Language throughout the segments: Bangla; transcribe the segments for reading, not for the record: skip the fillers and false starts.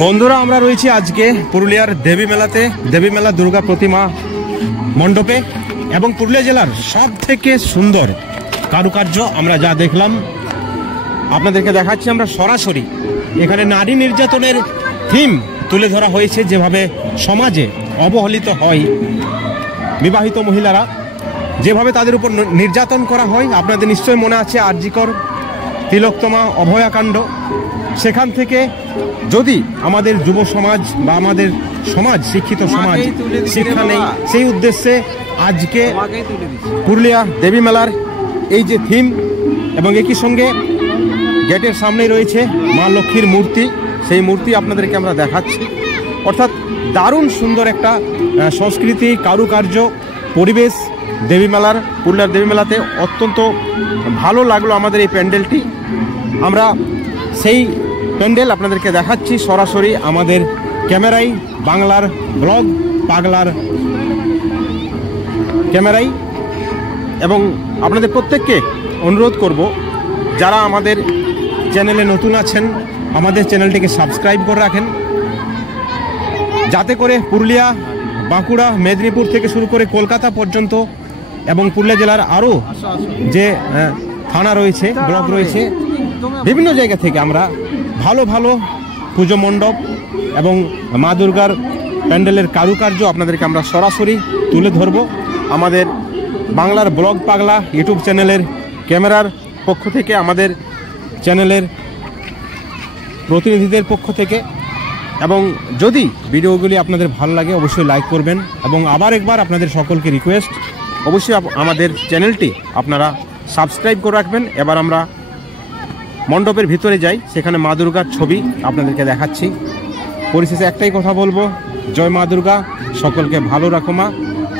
বন্ধুরা, আমরা রয়েছি আজকে পুরুলিয়ার দেবী মেলাতে, দেবী মেলা দুর্গা প্রতিমা মণ্ডপে, এবং পুরুলিয়া জেলার সব থেকে সুন্দর কারুকার্য আমরা যা দেখলাম আপনাদেরকে দেখাচ্ছি আমরা সরাসরি। এখানে নারী নির্যাতনের থিম তুলে ধরা হয়েছে, যেভাবে সমাজে অবহেলিত হয় বিবাহিত মহিলারা, যেভাবে তাদের উপর নির্যাতন করা হয়। আপনাদের নিশ্চয় মনে আছে আরজিকর, তিলোত্তমা, অভয়াকাণ্ড। সেখান থেকে যদি আমাদের যুব সমাজ বা আমাদের সমাজ, শিক্ষিত সমাজ শিক্ষা নেই, সেই উদ্দেশ্যে আজকে পুরুলিয়া দেবী মেলার এই যে থিম, এবং একই সঙ্গে গেটের সামনেই রয়েছে মা লক্ষ্মীর মূর্তি। সেই মূর্তি আপনাদেরকে আমরা দেখাচ্ছি। অর্থাৎ দারুণ সুন্দর একটা সংস্কৃতি, কারুকার্য, পরিবেশ দেবী মেলার, পুরুলিয়ার দেবী মেলাতে অত্যন্ত ভালো লাগলো আমাদের এই প্যান্ডেলটি। আমরা সেই প্যান্ডেল আপনাদেরকে দেখাচ্ছি সরাসরি আমাদের ক্যামেরায়, বাংলার ব্লগ পাগলার ক্যামেরায়। এবং আপনাদের প্রত্যেককে অনুরোধ করব, যারা আমাদের চ্যানেলে নতুন আছেন, আমাদের চ্যানেলটিকে সাবস্ক্রাইব করে রাখেন, যাতে করে পুরুলিয়া, বাঁকুড়া, মেদিনীপুর থেকে শুরু করে কলকাতা পর্যন্ত, এবং পুরুলিয়া জেলার আরও যে থানা রয়েছে, ব্লক রয়েছে, বিভিন্ন জায়গা থেকে আমরা ভালো ভালো পুজো মণ্ডপ এবং মা দুর্গার প্যান্ডেলের কারুকার্য আপনাদেরকে আমরা সরাসরি তুলে ধরব আমাদের বাংলার ব্লগ পাগলা ইউটিউব চ্যানেলের ক্যামেরার পক্ষ থেকে, আমাদের চ্যানেলের প্রতিনিধিদের পক্ষ থেকে। এবং যদি ভিডিওগুলি আপনাদের ভালো লাগে অবশ্যই লাইক করবেন, এবং আবার একবার আপনাদের সকলকে রিকোয়েস্ট, অবশ্যই আমাদের চ্যানেলটি আপনারা সাবস্ক্রাইব করে রাখবেন। এবার আমরা মণ্ডপের ভিতরে যাই, সেখানে মা দুর্গার ছবি আপনাদেরকে দেখাচ্ছি। পরিশেষে একটাই কথা বলবো, জয় মা দুর্গা, সকলকে ভালো রাখো মা,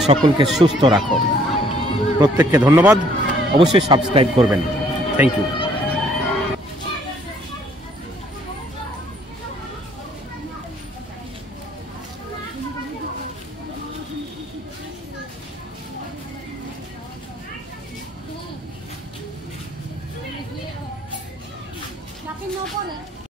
সকলকে সুস্থ রাখো। প্রত্যেককে ধন্যবাদ, অবশ্যই সাবস্ক্রাইব করবেন। Thank you. no pone.